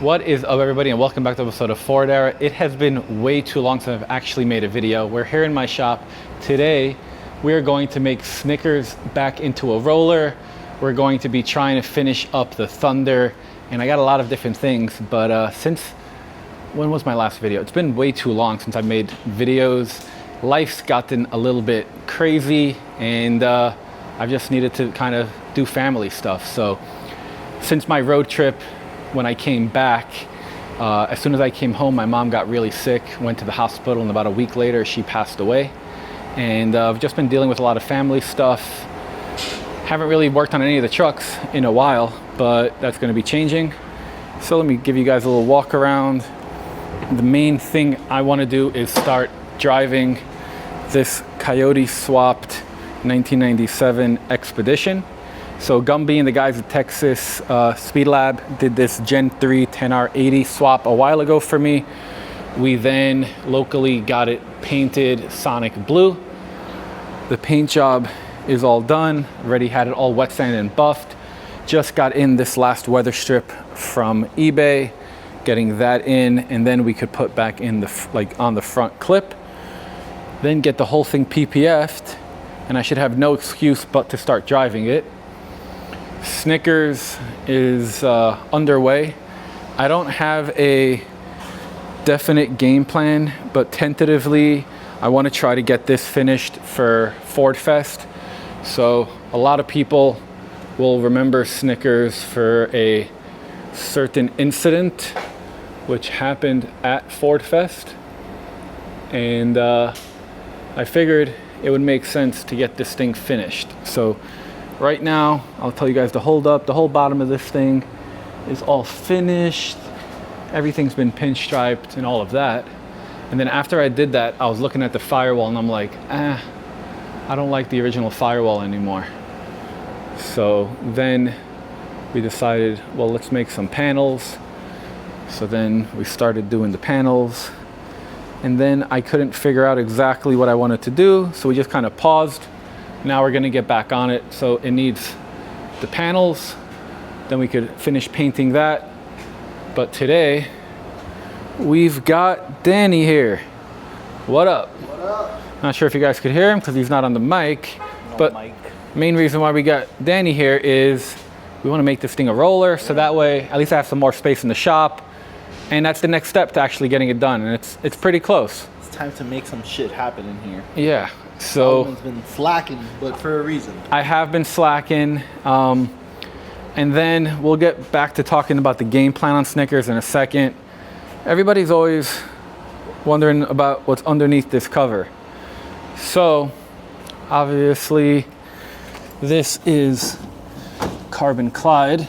What is up, everybody, and welcome back to the episode of Ford Era. It has been way too long since I've actually made a video. We're here in my shop. Today, we are going to make Snickers back into a roller. We're going to be trying to finish up the Thunder, and I got a lot of different things, but when was my last video? It's been way too long since I made videos. Life's gotten a little bit crazy, and I've just needed to kind of do family stuff. So since my road trip, when I came back, as soon as I came home, my mom got really sick, went to the hospital, and about a week later, she passed away. And I've just been dealing with a lot of family stuff. Haven't really worked on any of the trucks in a while, but that's gonna be changing. So let me give you guys a little walk around. The main thing I wanna do is start driving this Coyote swapped 1997 Expedition. So Gumby and the guys at Texas Speed Lab did this Gen 3 10R80 swap a while ago for me. We then locally got it painted Sonic Blue. The paint job is all done. Already had it all wet sanded and buffed. Just got in this last weather strip from eBay, getting that in, and then we could put back in the on the front clip. Then get the whole thing PPF'd, and I should have no excuse but to start driving it. Snickers is underway. I don't have a definite game plan, but tentatively I want to try to get this finished for Ford Fest. So a lot of people will remember Snickers for a certain incident which happened at Ford Fest, and I figured it would make sense to get this thing finished. So right now, I'll tell you guys to hold up. The whole bottom of this thing is all finished. Everything's been pinstriped and all of that. And then after I did that, I was looking at the firewall and I'm like, I don't like the original firewall anymore. So then we decided, well, let's make some panels. So then we started doing the panels. And then I couldn't figure out exactly what I wanted to do, so we just kind of paused. Now we're gonna get back on it. So it needs the panels, then we could finish painting that. But today, we've got Danny here. What up? What up? Not sure if you guys could hear him because he's not on the mic. No but mic. Main reason why we got Danny here is we wanna make this thing a roller, so that way, at least I have some more space in the shop. And that's the next step to actually getting it done, and it's pretty close. It's time to make some shit happen in here. Yeah, so Everyone's been slacking, but for a reason. I have been slacking, and then we'll get back to talking about the game plan on Snickers in a second. Everybody's always wondering about what's underneath this cover. So obviously this is Carbon Clyde,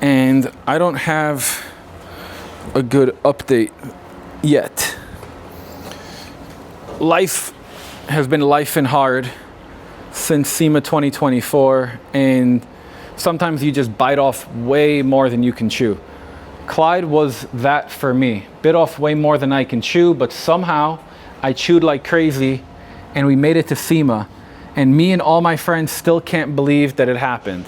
and I don't have a good update yet. Life has been lifing hard since SEMA 2024, and sometimes you just bite off way more than you can chew. Clyde was that for me. Bit off way more than I can chew, but somehow I chewed like crazy and we made it to SEMA, and me and all my friends still can't believe that it happened.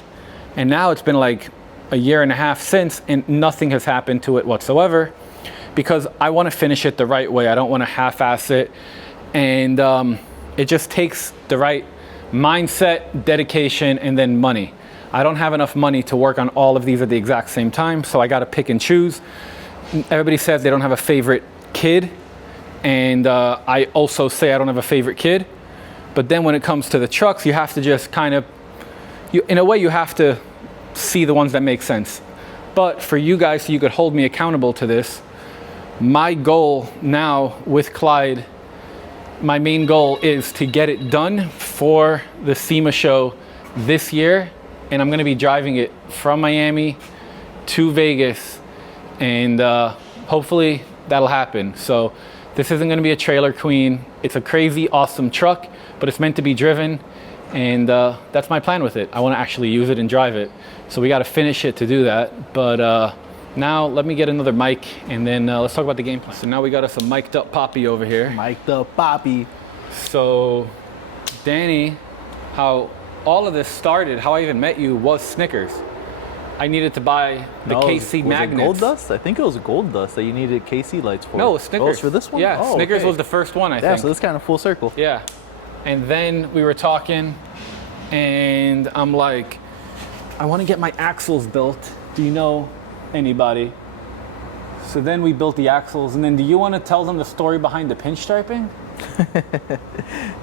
And now it's been like a year and a half since, and nothing has happened to it whatsoever, because I want to finish it the right way. I don't want to half-ass it, and it just takes the right mindset, dedication, and then money. I don't have enough money to work on all of these at the exact same time, so I got to pick and choose. Everybody says they don't have a favorite kid, and I also say I don't have a favorite kid, but then when it comes to the trucks, you have to just kind of, in a way, you have to see the ones that make sense. But for you guys, so you could hold me accountable to this, my goal now with Clyde, my main goal is to get it done for the SEMA show this year, and I'm going to be driving it from Miami to Vegas, and hopefully that'll happen. So this isn't going to be a trailer queen. It's a crazy awesome truck, but it's meant to be driven, and that's my plan with it. I want to actually use it and drive it. So we got to finish it to do that. But now let me get another mic, and then let's talk about the game plan. So now we got us a mic'd up Poppy over here. Mic'd up Poppy. So Danny, how all of this started, how I even met you, was Snickers. I needed to buy the KC was magnets. it gold dust? I think it was gold dust that you needed KC lights for. No, it was Snickers. Oh, it's for this one? Yeah, Oh, Snickers okay. was the first one, I Yeah, think. so it's kind of full circle. Yeah. And then we were talking, and I'm like, I want to get my axles built. Do you know anybody? So then we built the axles, and then do you want to tell them the story behind the pinstriping?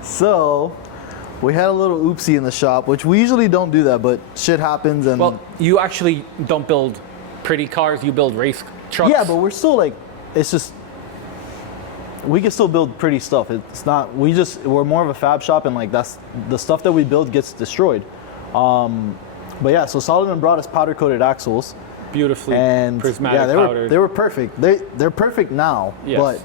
So, we had a little oopsie in the shop, which we usually don't do that, but shit happens and... Well, you actually don't build pretty cars, you build race trucks. Yeah, but we're still like, it's just, we can still build pretty stuff. It's not, we're more of a fab shop, and like that's, the stuff that we build gets destroyed. But yeah, so Solomon brought us powder coated axles. Beautifully And prismatic yeah, powdered. they were perfect. They're perfect now, Yes. but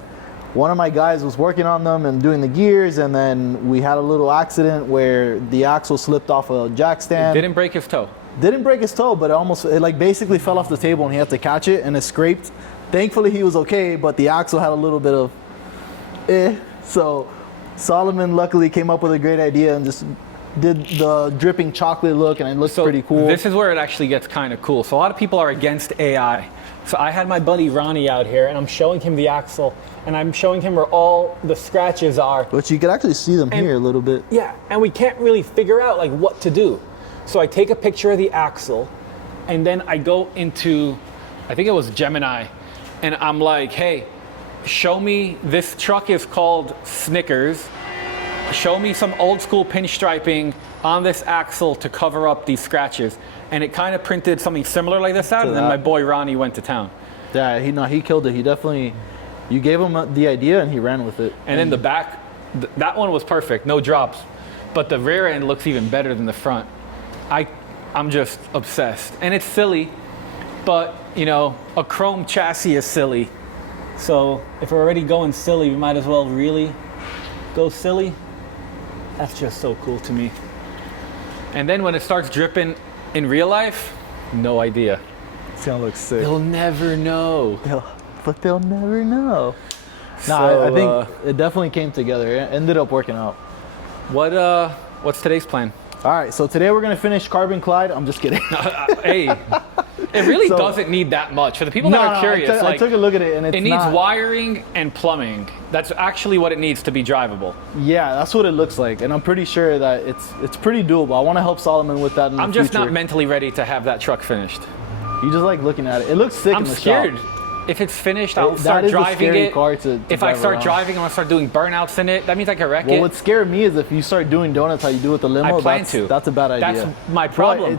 one of my guys was working on them and doing the gears, and then we had a little accident where the axle slipped off a jack stand. Didn't break his toe. Didn't break his toe, but it like basically fell off the table and he had to catch it and it scraped. Thankfully he was okay, but the axle had a little bit of So Solomon luckily came up with a great idea and just did the dripping chocolate look, and it looks pretty cool. This is where it actually gets kind of cool. So a lot of people are against AI. So I had my buddy Ronnie out here, and I'm showing him the axle, and I'm showing him where all the scratches are. But you can actually see them here a little bit. Yeah, and we can't really figure out like what to do. So I take a picture of the axle, and then I go into, I think it was Gemini, and I'm like, hey, show me, this truck is called Snickers. Show me some old school pinstriping on this axle to cover up these scratches. And it kind of printed something similar like this out, and then my boy Ronnie went to town. Yeah, he killed it. He definitely, you gave him the idea and he ran with it. And then the back, that one was perfect, no drops. But the rear end looks even better than the front. I'm just obsessed. And it's silly, but you know, a chrome chassis is silly. So if we're already going silly, we might as well really go silly. That's just so cool to me. And then when it starts dripping in real life, no idea. It's gonna look sick. They'll never know. But they'll never know. So, I think it definitely came together. It ended up working out. What's today's plan? All right, so today we're gonna finish Carbon Clyde. I'm just kidding. Hey, it really doesn't need that much. For the people that are curious, I took a look at it and it needs wiring and plumbing. That's actually what it needs to be drivable. Yeah, that's what it looks like, and I'm pretty sure that it's pretty doable. I want to help Solomon with that in the future. I'm just not mentally ready to have that truck finished. You just like looking at it. It looks sick in the shop. I'm scared. If it's finished, I'll That start is a driving scary it. car to If I drive start around. driving, I'm gonna start doing burnouts in it. That means I can wreck Well, it. what scared me is if you start doing donuts how you do with the limo. I plan to. That's a bad idea. That's my problem.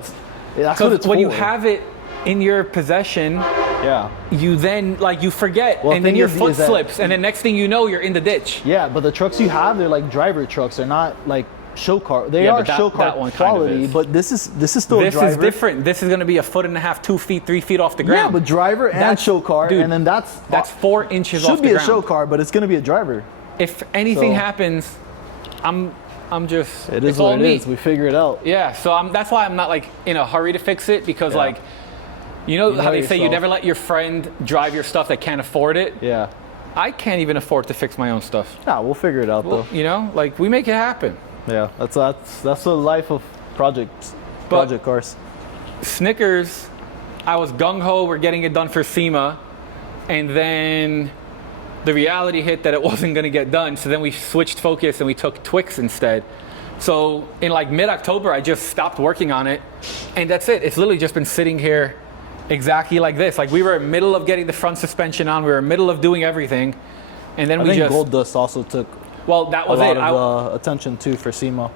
That's what it's when you for. have it in your possession, Yeah. you then you forget, Well, and then thing your is foot that- slips, and then next thing you know, you're in the ditch. Yeah, but the trucks you have, they're like driver trucks. They're not like show car. They Yeah, are but that- show car that one kind of quality, is. but this is still a This driver. is different. This is gonna be 1.5 feet, 2 feet, 3 feet off the Yeah, ground. but driver and That's- show car, dude, and then that's 4 inches off should the be a ground. show car, but it's gonna be a driver. If anything So- happens, I'm just. It it's is all what it me. is. We figure it out. Yeah, so that's why I'm not like in a hurry to fix it, because Yeah. like, you know how they say you yourself. never let your friend drive your stuff that can't afford it. Yeah. I can't even afford to fix my own stuff. Nah, we'll figure it out though. You know, like we make it happen. Yeah, that's the life of project cars. Snickers, I was gung ho. We're getting it done for SEMA, and then the reality hit that it wasn't going to get done. So then we switched focus and we took Twix instead. So in like mid-October, I just stopped working on it, and that's it. It's literally just been sitting here exactly like this. Like we were in the middle of getting the front suspension on. We were in the middle of doing everything, and then I we think just Gold Dust also took well, that a was lot it. of attention too for SEMA.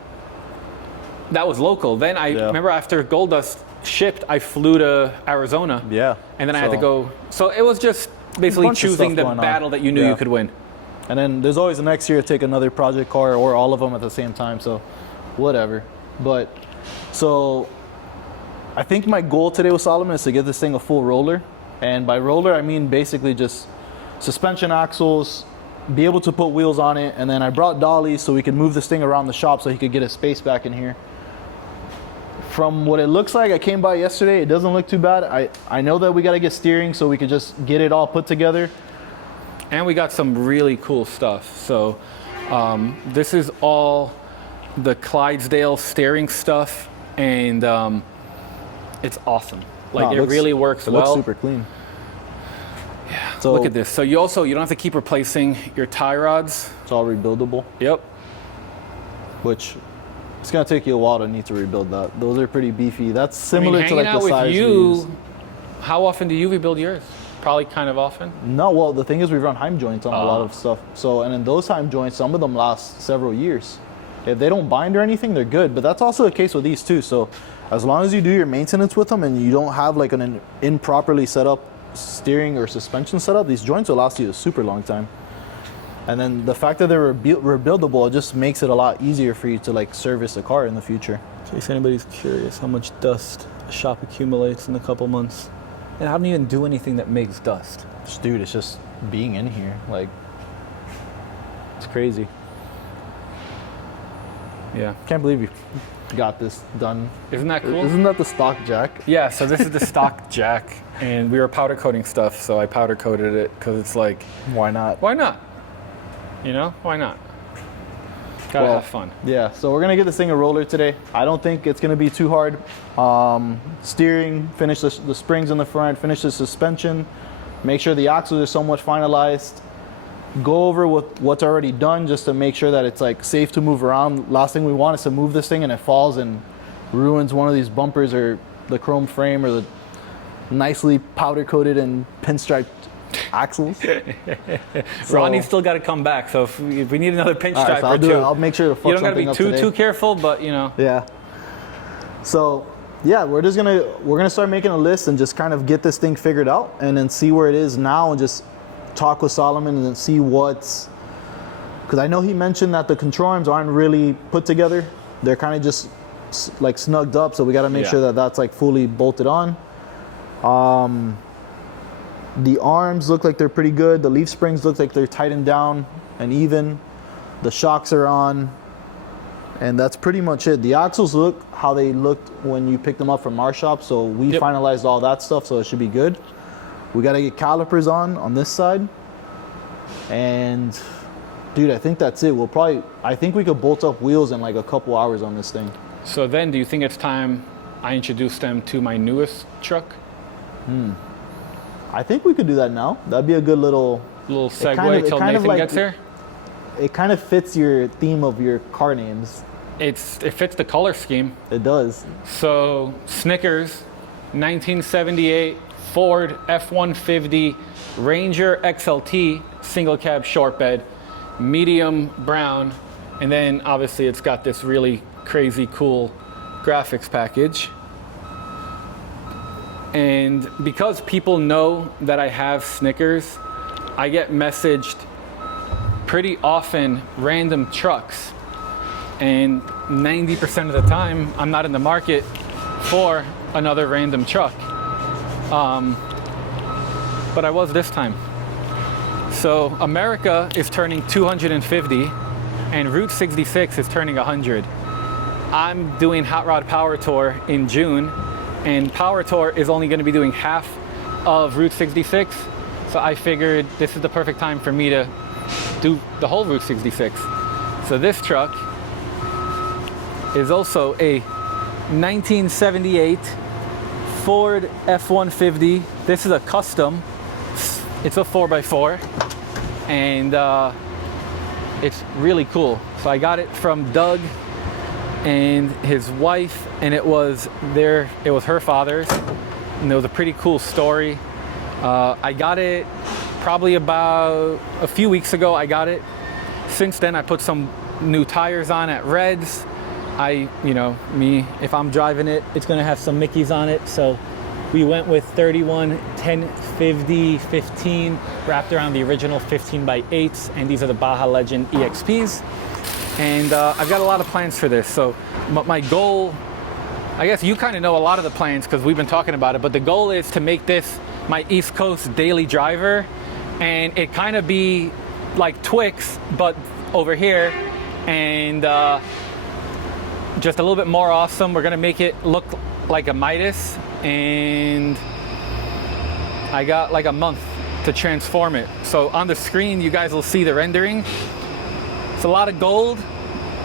That was local. Then I remember after Gold Dust shipped, I flew to Arizona. Yeah. And then I had to go. So it was just basically bunch of choosing stuff the going on. battle that you knew Yeah. you could win. And then there's always the next year to take another project car or all of them at the same time. So whatever. But so I think my goal today with Solomon is to get this thing a full roller. And by roller, I mean basically just suspension axles, be able to put wheels on it. And then I brought dollies so we could move this thing around the shop so he could get his space back in here. From what it looks like, I came by yesterday. It doesn't look too bad. I know that we got to get steering so we could just get it all put together. And we got some really cool stuff. So this is all the Clydesdale steering stuff, and it's awesome. Like, No, it really works It well. looks super clean. Yeah. So Look at this. So you don't have to keep replacing your tie rods. it's all rebuildable, Yep. which it's gonna take you a while to need to rebuild that. Those are pretty beefy. That's I similar mean, to hanging like out the with size we use. you, how often do you rebuild yours? Probably kind of often. No, well, the thing is we run Heim joints on a lot Ah. of stuff. So, and in those Heim joints, some of them last several years. If they don't bind or anything, they're good. But that's also the case with these too. So, as long as you do your maintenance with them and you don't have like an improperly set up steering or suspension setup, these joints will last you a super long time. And then the fact that they're rebuildable, it just makes it a lot easier for you to like service a car in the future. In case anybody's curious how much dust a shop accumulates in a couple months. And I don't even do anything that makes dust. Dude, it's just being in here. Like, it's crazy. Yeah. Can't believe you got this done. Isn't that cool? Isn't that the stock jack? Yeah, so this is the stock jack, and we were powder coating stuff, so I powder coated it because it's like, Why not? why not? You know, why not? Gotta Well, have fun. Yeah, so we're gonna get this thing a roller today. I don't think it's gonna be too hard. Steering, finish the springs in the front, finish the suspension, make sure the axles are somewhat finalized. Go over with what's already done just to make sure that it's like safe to move around. Last thing we want is to move this thing and it falls and ruins one of these bumpers or the chrome frame or the nicely powder coated and pinstriped axles. Ronnie's still got to come back, so if we need another pinch All right, stripe so or I'll do two, it. I'll make sure to fuck you don't got to something be up too today. careful, but you know. Yeah. So yeah, we're gonna start making a list and just kind of get this thing figured out and then see where it is now and just talk with Solomon and then see because I know he mentioned that the control arms aren't really put together. They're kind of just like snugged up, so we got to make Yeah. sure that that's like fully bolted on. The arms look like they're pretty good. The leaf springs look like they're tightened down and even. The shocks are on. And that's pretty much it. The axles look how they looked when you picked them up from our shop. So we Yep. finalized all that stuff, so it should be good. We got to get calipers on this side. And dude, I think that's it. I think we could bolt up wheels in like a couple hours on this thing. So then, do you think it's time I introduce them to my newest truck? I think we could do that now. That'd be a good little Segue kind of- till kind of Nathan like- gets here. it kind of fits your theme of your car names. It fits the color scheme. It does. So Snickers, 1978 Ford F-150 Ranger XLT single cab short bed, medium brown, and then obviously it's got this really crazy cool graphics package. And because people know that I have Snickers, I get messaged pretty often random trucks. And 90% of the time, I'm not in the market for another random truck. But I was this time. So America is turning 250 and Route 66 is turning 100. I'm doing Hot Rod Power Tour in June, and Power Tour is only going to be doing half of Route 66. So I figured this is the perfect time for me to do the whole Route 66. So this truck is also a 1978 Ford F-150. This is a custom. It's a 4x4, and it's really cool. So I got it from Doug and his wife, and it was her father's, and it was a pretty cool story. I got it probably about a few weeks ago. I got it. Since then, I put some new tires on at Reds. If I'm driving it, it's gonna have some Mickeys on it. So we went with 31 1050 15 wrapped around the original 15x8s, and these are the Baja Legend EXPs. And I've got a lot of plans for this. So my goal, I guess you kind of know a lot of the plans because we've been talking about it, but the goal is to make this my East Coast daily driver, and it kind of be like Twix, but over here, and just a little bit more awesome. We're gonna make it look like a Midas, and I got like a month to transform it. So on the screen, you guys will see the rendering. It's a lot of gold.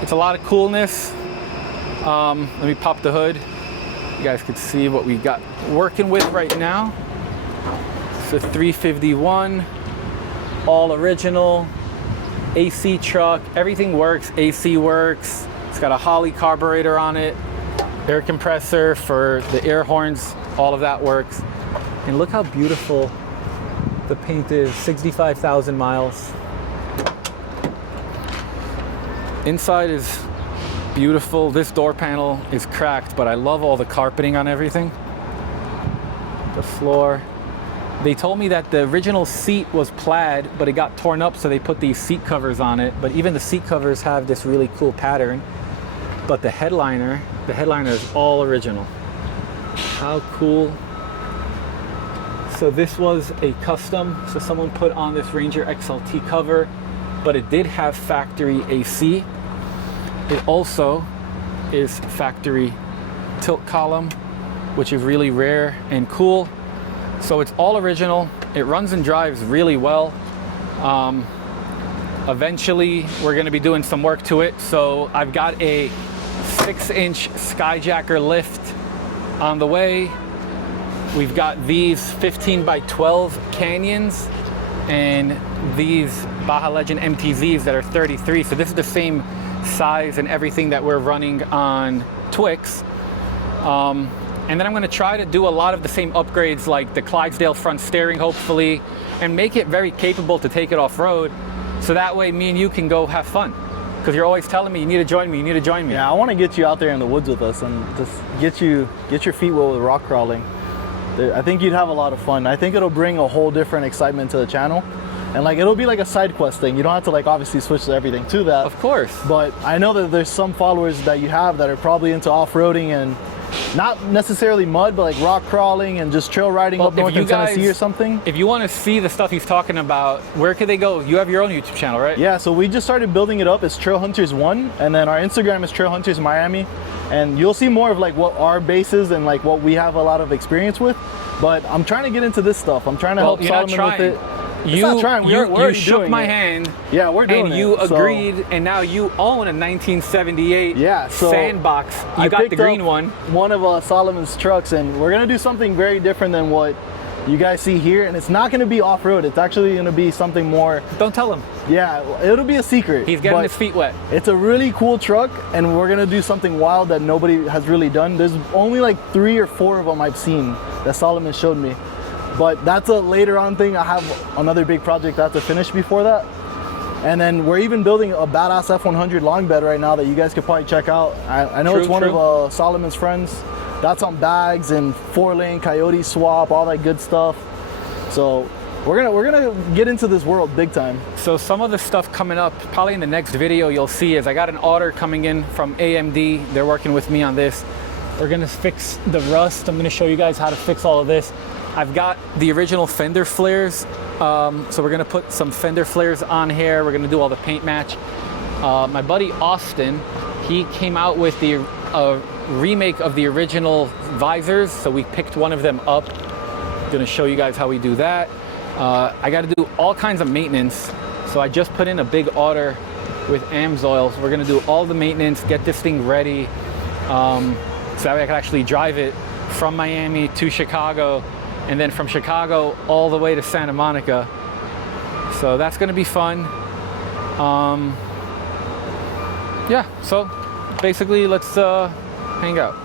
It's a lot of coolness. Let me pop the hood. You guys can see what we got working with right now. It's a 351, all original, AC truck. Everything works, AC works. It's got a Holley carburetor on it, air compressor for the air horns, all of that works. And look how beautiful the paint is, 65,000 miles. Inside is beautiful. This door panel is cracked, but I love all the carpeting on everything. The floor. They told me that the original seat was plaid, but it got torn up, so they put these seat covers on it. But even the seat covers have this really cool pattern. But the headliner is all original. How cool. So this was a custom, so someone put on this Ranger XLT cover, but it did have factory AC. It also is factory tilt column, which is really rare and cool. So it's all original. It runs and drives really well. Eventually, we're gonna be doing some work to it. So I've got a 6-inch Skyjacker lift on the way. We've got these 15 by 12 Canyons and these Baja Legend MTZs that are 33. So this is the same size and everything that we're running on Twix. And then I'm gonna try to do a lot of the same upgrades like the Clydesdale front steering, hopefully, and make it very capable to take it off-road. So that way me and you can go have fun. Because you're always telling me, you need to join me, you need to join me. Yeah, I wanna get you out there in the woods with us and just get your feet wet with rock crawling. I think you'd have a lot of fun. I think it'll bring a whole different excitement to the channel. And like, it'll be like a side quest thing. You don't have to like obviously switch to everything to that. Of course. But I know that there's some followers that you have that are probably into off-roading and not necessarily mud, but like rock crawling and just trail riding up north in Tennessee or something. If you want to see the stuff he's talking about, where could they go? You have your own YouTube channel, right? Yeah, so we just started building it up. It's Trail Hunters 1, and then our Instagram is Trail Hunters Miami. And you'll see more of like what our base is and like what we have a lot of experience with. But I'm trying to get into this stuff. I'm trying to help Solomon with it. You shook my hand. Yeah, we're doing it. And you agreed, and now you own a 1978 Sandbox. You got the green one. One of Solomon's trucks, and we're gonna do something very different than what you guys see here. And it's not gonna be off-road. It's actually gonna be something more. Don't tell him. Yeah, it'll be a secret. He's getting his feet wet. It's a really cool truck, and we're gonna do something wild that nobody has really done. There's only like 3 or 4 of them I've seen that Solomon showed me. But that's a later on thing. I have another big project I have to finish before that. And then we're even building a badass F100 long bed right now that you guys could probably check out. I know it's one of Solomon's friends. That's on bags and 4-lane coyote swap, all that good stuff. So we're gonna get into this world big time. So some of the stuff coming up, probably in the next video you'll see, is I got an order coming in from AMD. They're working with me on this. We're gonna fix the rust. I'm gonna show you guys how to fix all of this. I've got the original fender flares, so we're gonna put some fender flares on here. We're gonna do all the paint match. My buddy Austin, he came out with the remake of the original visors, so we picked one of them up. Gonna show you guys how we do that. I gotta do all kinds of maintenance, so I just put in a big order with AMSOIL. So we're gonna do all the maintenance, get this thing ready, so that way I can actually drive it from Miami to Chicago, and then from Chicago all the way to Santa Monica. So that's gonna be fun. Yeah, so basically let's hang out.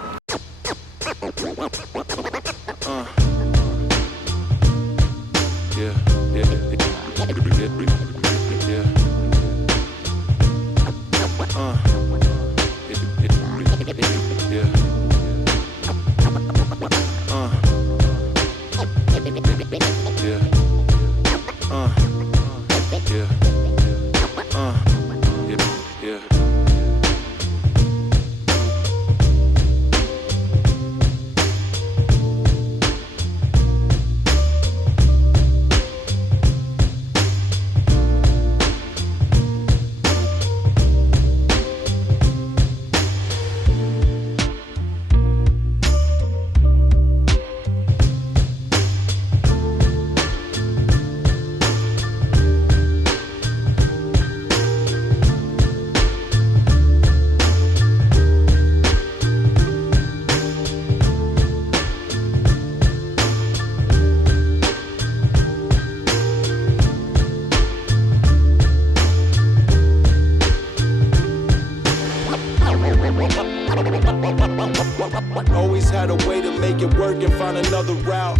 work and find another route.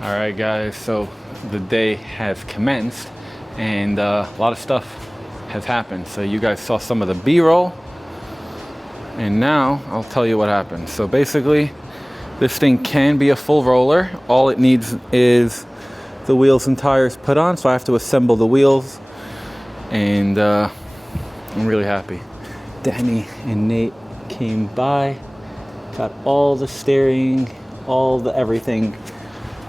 All right, guys, so the day has commenced and a lot of stuff has happened. So you guys saw some of the B-roll, and now I'll tell you what happened. So basically, this thing can be a full roller. All it needs is the wheels and tires put on, so I have to assemble the wheels, and I'm really happy. Danny and Nate came by, got all the steering, all the everything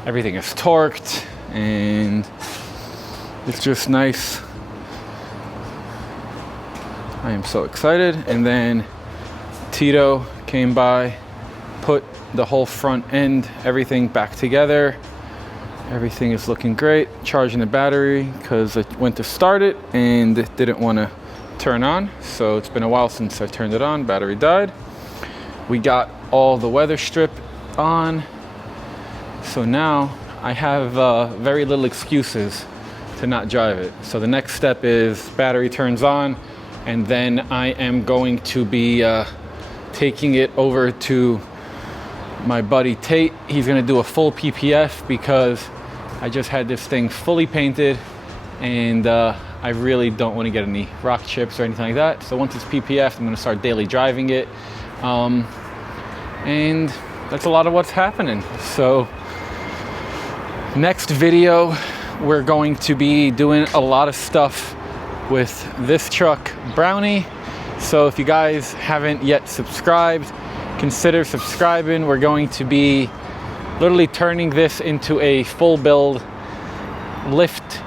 is torqued, and it's just nice. I am so excited. And then Tito came by, put the whole front end, everything back together. Everything is looking great. Charging the battery because I went to start it and it didn't want to turn on. So it's been a while since I turned it on. Battery died. We got all the weather strip on. So now I have very little excuses to not drive it. So the next step is battery turns on, and then I am going to be taking it over to my buddy Tate. He's gonna do a full PPF because I just had this thing fully painted, and I really don't want to get any rock chips or anything like that. So once it's PPF, I'm gonna start daily driving it. And that's a lot of what's happening. So next video, we're going to be doing a lot of stuff with this truck, Brownie. So if you guys haven't yet subscribed, consider subscribing. We're going to be literally turning this into a full build: lift,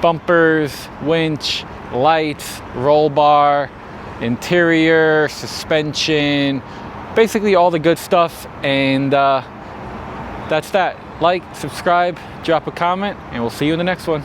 bumpers, winch, lights, roll bar, interior, suspension, basically all the good stuff. And that's that. Like, subscribe, drop a comment, and we'll see you in the next one.